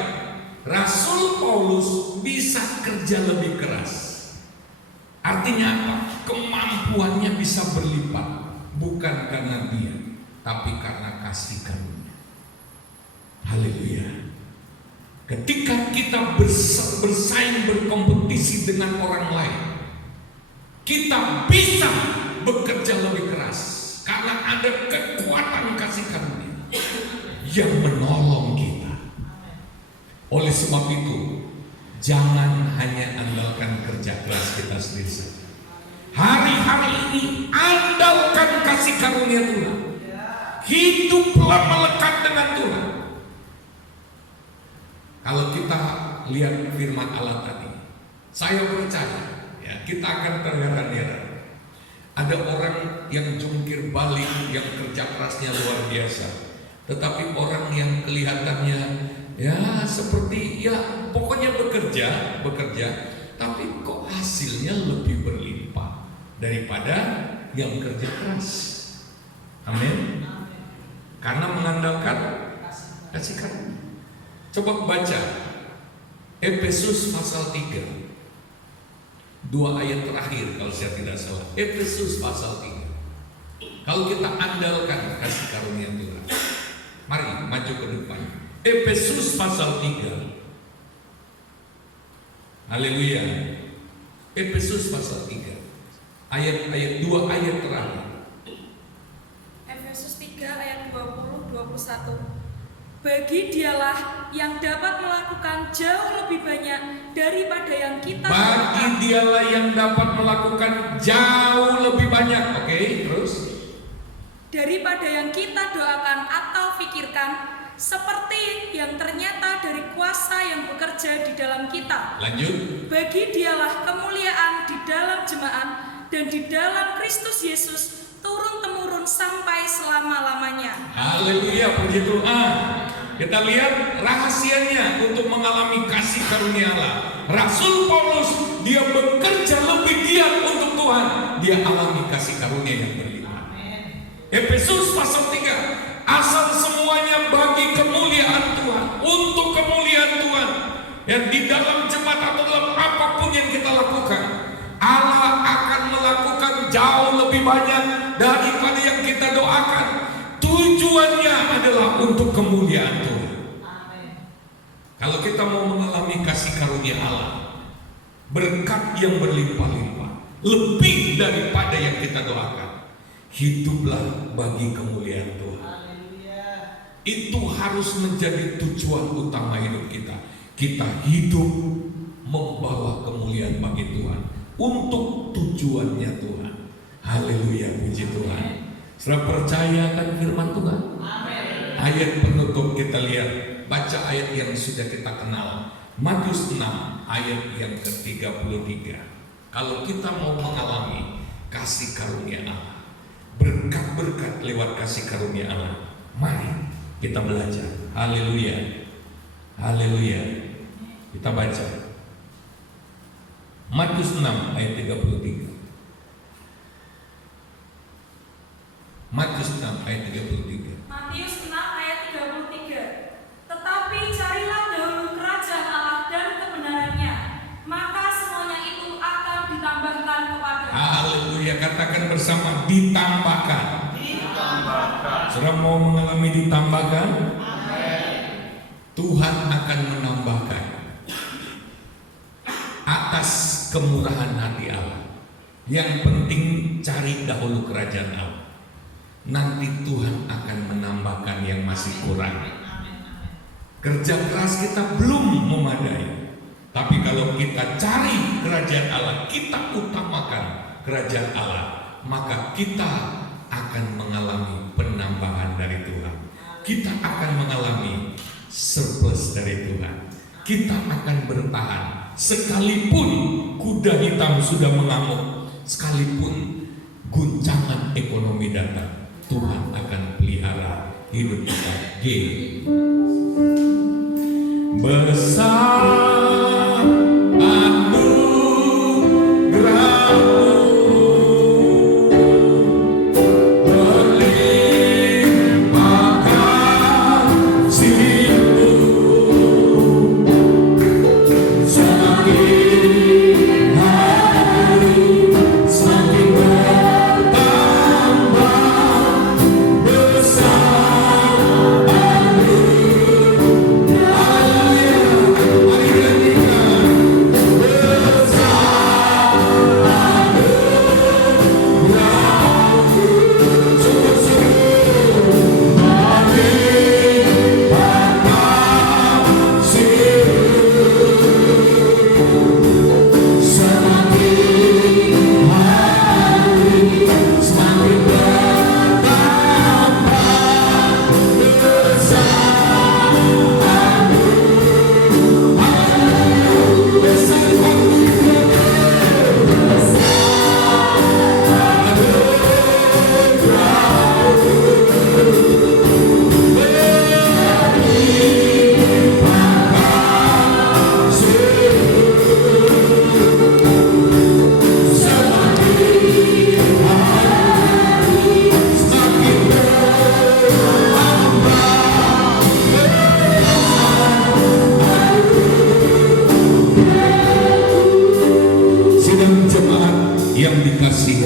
Rasul Paulus bisa kerja lebih keras. Artinya apa? Kemampuannya bisa berlipat. Bukan karena dia, tapi karena kasih karunia. Haleluya. Ketika kita bersaing, berkompetisi dengan orang lain, kita bisa bekerja lebih keras karena ada kekuatan kasih karunia yang menolong kita. Oleh sebab itu, jangan hanya andalkan kerja keras kita sendiri saja. Hari-hari ini andalkan kasih karunia Tuhan. Hiduplah melekat dengan Tuhan. Kalau kita lihat firman Allah tadi, saya percaya ya, kita akan terheran-heran. Ada orang yang jungkir balik, yang kerja kerasnya luar biasa, tetapi orang yang kelihatannya ya seperti ya pokoknya bekerja, tapi kok hasilnya lebih berlimpah daripada yang kerja keras. Amin. Karena mengandalkan kasih karunia. Coba baca Efesus pasal 3. 2 ayat terakhir kalau saya tidak salah. Efesus pasal 3. Kalau kita andalkan kasih karunia Tuhan, mari maju ke depan. Efesus pasal 3. Haleluya. Efesus pasal 3. Ayat 2 ayat terakhir. Efesus 3 ayat 20-21. Bagi dialah yang dapat melakukan jauh lebih banyak daripada yang kita Bagi dialah yang dapat melakukan jauh lebih banyak. Oke, terus daripada yang kita doakan atau pikirkan, seperti yang ternyata dari kuasa yang bekerja di dalam kita. lanjut. Bagi dialah kemuliaan di dalam jemaat dan di dalam Kristus Yesus turun-temurun sampai selama-lamanya. Haleluya, puji Tuhan. Kita lihat rahasianya untuk mengalami kasih karunia Allah. Rasul Paulus, dia bekerja lebih giat untuk Tuhan. Dia alami kasih karunia yang berlimpah. Efesus pasal 3. Asal semuanya bagi kemuliaan Tuhan, untuk kemuliaan Tuhan. Ya, di dalam jemaat atau dalam apapun yang kita lakukan, Allah akan melakukan jauh lebih banyak daripada yang kita doakan. Tujuannya adalah untuk kemuliaan Tuhan. Kalau kita mau mengalami kasih karunia Allah, berkat yang berlimpah-limpah, lebih daripada yang kita doakan, hiduplah bagi kemuliaan Tuhan. Itu harus menjadi tujuan utama hidup kita. Kita hidup membawa kemuliaan bagi Tuhan, untuk tujuannya Tuhan. Haleluya, puji Tuhan. Saudara percaya akan firman Tuhan? Amin. Ayat penutup kita lihat, baca ayat yang sudah kita kenal, Matius 6 ayat yang ke-33. Kalau kita mau mengalami kasih karunia Allah, berkat-berkat lewat kasih karunia Allah, mari kita belajar. Haleluya, haleluya. Kita baca Matius 6 ayat 33. Matius 6 ayat 33. Matius 6 ayat 33. Tetapi carilah dahulu kerajaan Allah dan kebenarannya, maka semuanya itu akan ditambahkan kepadamu. Haleluya, katakan bersama, ditambahkan. Ditambahkan. Saudara mau mengalami ditambahkan? Tuhan akan menambahkan atas kemurahan hati Allah. Yang penting cari dahulu kerajaan Allah. Nanti Tuhan akan menambahkan yang masih kurang. Kerja keras kita belum memadai, tapi kalau kita cari kerajaan Allah, kita utamakan kerajaan Allah, maka kita akan mengalami penambahan dari Tuhan. Kita akan mengalami surplus dari Tuhan. Kita akan bertahan sekalipun kuda hitam sudah mengamuk, sekalipun guncangan ekonomi datang, Tuhan akan pelihara hidup kita. Besar anugerah-Mu, berlimpah kasih-Mu, semakin hari semakin bertambah. Besar anugerah-Mu, haleluya, haleluya.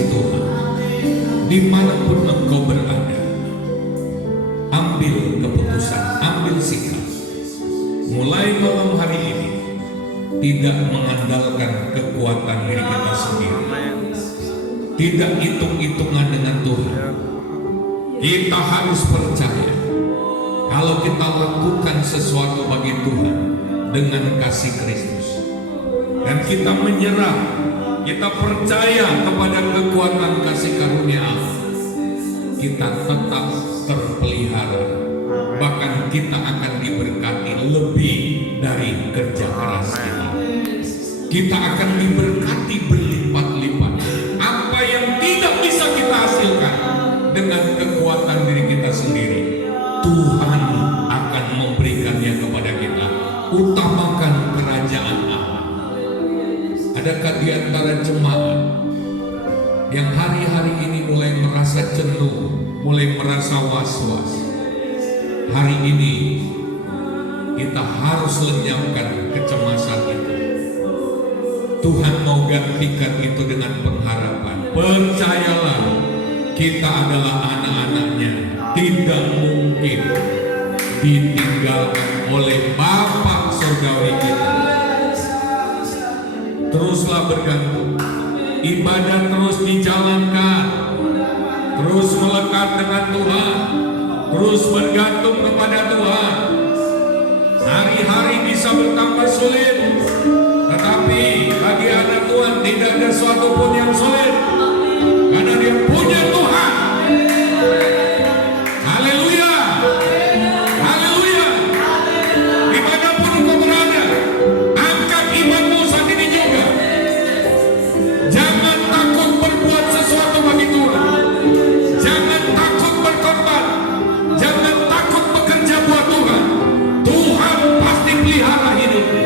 kasih Tuhan. Dimanapun engkau berada, ambil keputusan, ambil sikap. Mulai malam hari ini, tidak mengandalkan kekuatan diri kita sendiri, tidak hitung-hitungan dengan Tuhan. Kita harus percaya kalau kita lakukan sesuatu bagi Tuhan dengan kasih Kristus, dan kita menyerah, kita percaya kepada kekuatan kasih karunia Allah, kita tetap terpelihara, bahkan kita akan diberkati lebih dari kerja keras kita. Kita akan diberkati berlipat-lipat. Apa yang tidak bisa kita hasilkan dengan kekuatan diri kita sendiri, Tuhan akan memberikannya kepada kita. Utamakan kerajaan Allah. Adakah di antara jemaat yang hari-hari ini mulai merasa jenuh, mulai merasa was-was? Hari ini kita harus lenyapkan kecemasan itu. Tuhan mau gantikan itu dengan pengharapan. Percayalah, kita adalah anak-anaknya. Tidak mungkin ditinggalkan oleh Bapa surgawi kita. Teruslah bergantung, ibadah terus dijalankan, terus melekat dengan Tuhan, terus bergantung kepada Tuhan. Hari-hari bisa bertambah sulit, tetapi bagi anak Tuhan tidak ada suatu pun yang sulit, karena dia punya Tuhan. Haleluya, haleluya. Dimanapun engkau berada, angkat imanmu saat ini juga. Jangan takut berbuat sesuatu bagi Tuhan. Jangan takut berkorban. Jangan takut bekerja buat Tuhan. Tuhan pasti pelihara hidupmu,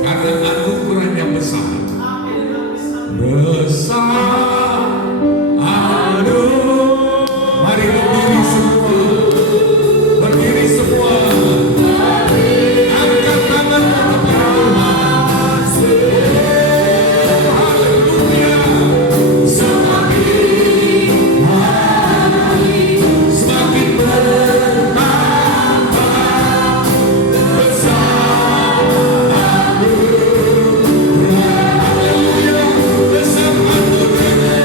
karena anugerahnya besar. Besar, aduh. Mari berdiri semua. Berdiri semua. Angkat tanganmu kepada Tuhan. Haleluya. Semakin hari, semakin bertambah besar anugerah. Haleluya. Besar anugerah.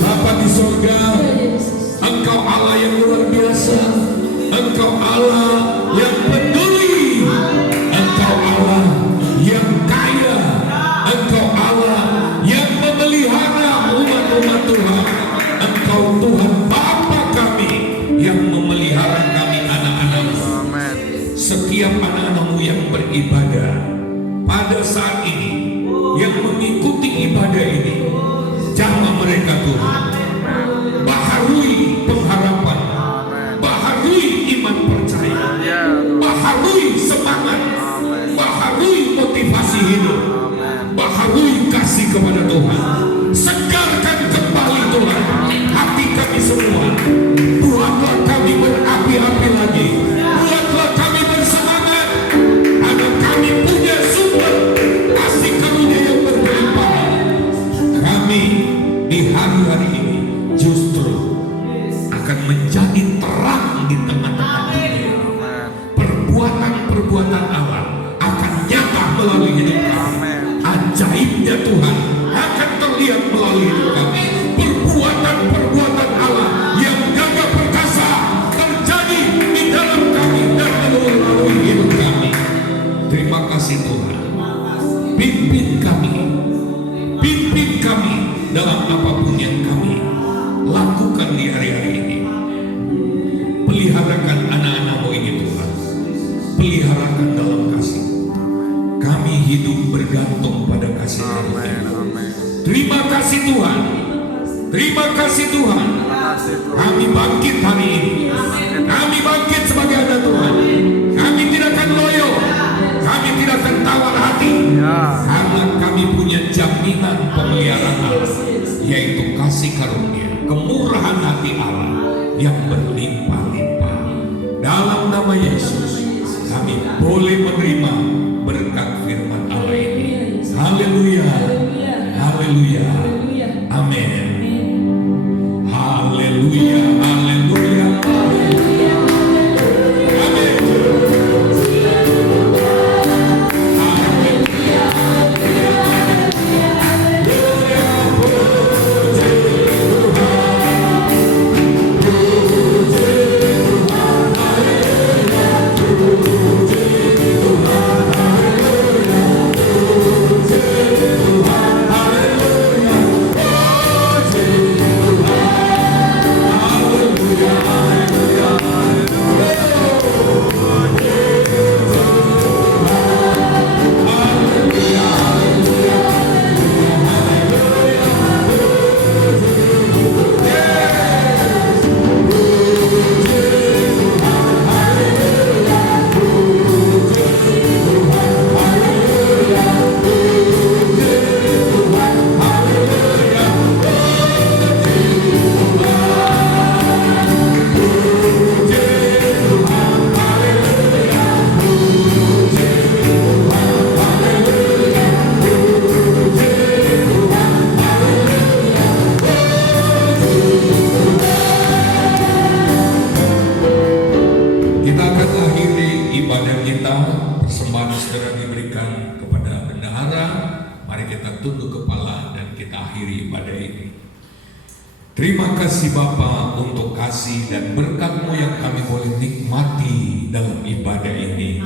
Bapa di sorga, Engkau Allah yang luar biasa. Engkau Allah yang peduli. Engkau Allah yang kaya. Engkau Allah yang memelihara umat-umat Tuhan. Engkau Tuhan Bapa kami yang memelihara kami anak-anak-Mu. Setiap anak-anak-Mu yang beribadah pada saat ini, yang mengikuti ibadah ini, jamah mereka Tuhan. Baharui pengharapan, baharui iman percaya, baharui semangat, baharui motivasi hidup, baharui kasih kepada Tuhan. Segarkan kembali Tuhan hati kami semua. Buatlah kami berapi-api lagi. Buatlah kami bersemangat, agar kami punya sumber kasih karunia yang berlimpah. Kami di hari-hari ini justru akan menjadi terang di tengah-tengah dunia. Perbuatan-perbuatan Allah akan nyata melalui hidup kami. Ajaibnya Tuhan akan terlihat melalui hidup kami. Perbuatan-perbuatan Allah yang gagah perkasa terjadi di dalam kami dan melalui hidup kami. Terima kasih Tuhan. Pimpin kami dalam apapun yang kami lakukan di hari-hari ini. Peliharakan anak-anak-Mu ini Tuhan. Peliharakan dalam kasih. Kami hidup bergantung pada kasih-Mu. Terima kasih. kasih Tuhan. Terima kasih Tuhan. Kami bangkit hari ini. Kami bangkit sebagai anak Tuhan. Kami tidak akan loyo. Kami tidak akan tawar hati. Karena kami punya jaminan pemeliharaan Allah, yaitu kasih karunia, kemurahan hati Allah yang berlimpah-limpah. Dalam nama Yesus, kami boleh menerima berkat firman Allah ini. Haleluya. Haleluya. Amin. Haleluya. Haleluya. Amin. Kita akan akhiri ibadah kita. Persembahan saudara diberikan kepada bendahara. Mari kita tunduk kepala dan kita akhiri ibadah ini. Terima kasih Bapa untuk kasih dan berkat-Mu yang kami boleh nikmati dalam ibadah ini.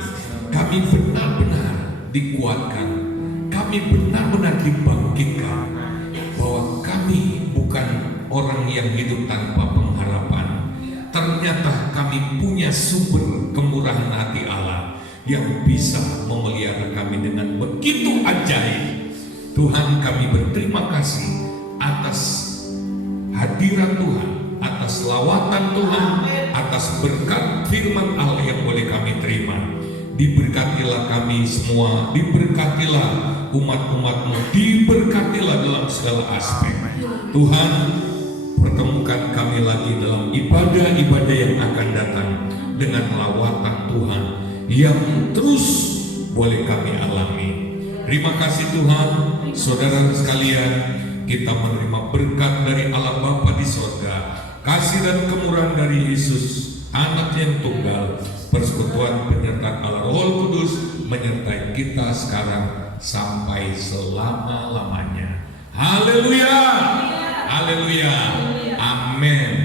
Kami benar-benar dikuatkan. Kami benar-benar dibangkitkan bahwa kami bukan orang yang hidup tanpa pengharapan. Ternyata kami punya sumber kemurahan hati Allah yang bisa memelihara kami dengan begitu ajaib. Tuhan, kami berterima kasih atas hadirat Tuhan, atas lawatan Tuhan, atas berkat firman Allah yang boleh kami terima. Diberkatilah kami semua, diberkatilah umat-umat-Mu, diberkatilah dalam segala aspek. Tuhan, pertemukan kami lagi dalam ibadah-ibadah yang akan datang dengan lawatan Tuhan yang terus boleh kami alami. Terima kasih Tuhan, saudara sekalian, kita menerima berkat dari Allah Bapa di sorga, kasih dan kemurahan dari Yesus, Anak yang tunggal, persekutuan penyertaan Allah Roh Kudus menyertai kita sekarang sampai selama-lamanya. Haleluya. Haleluya. Amin.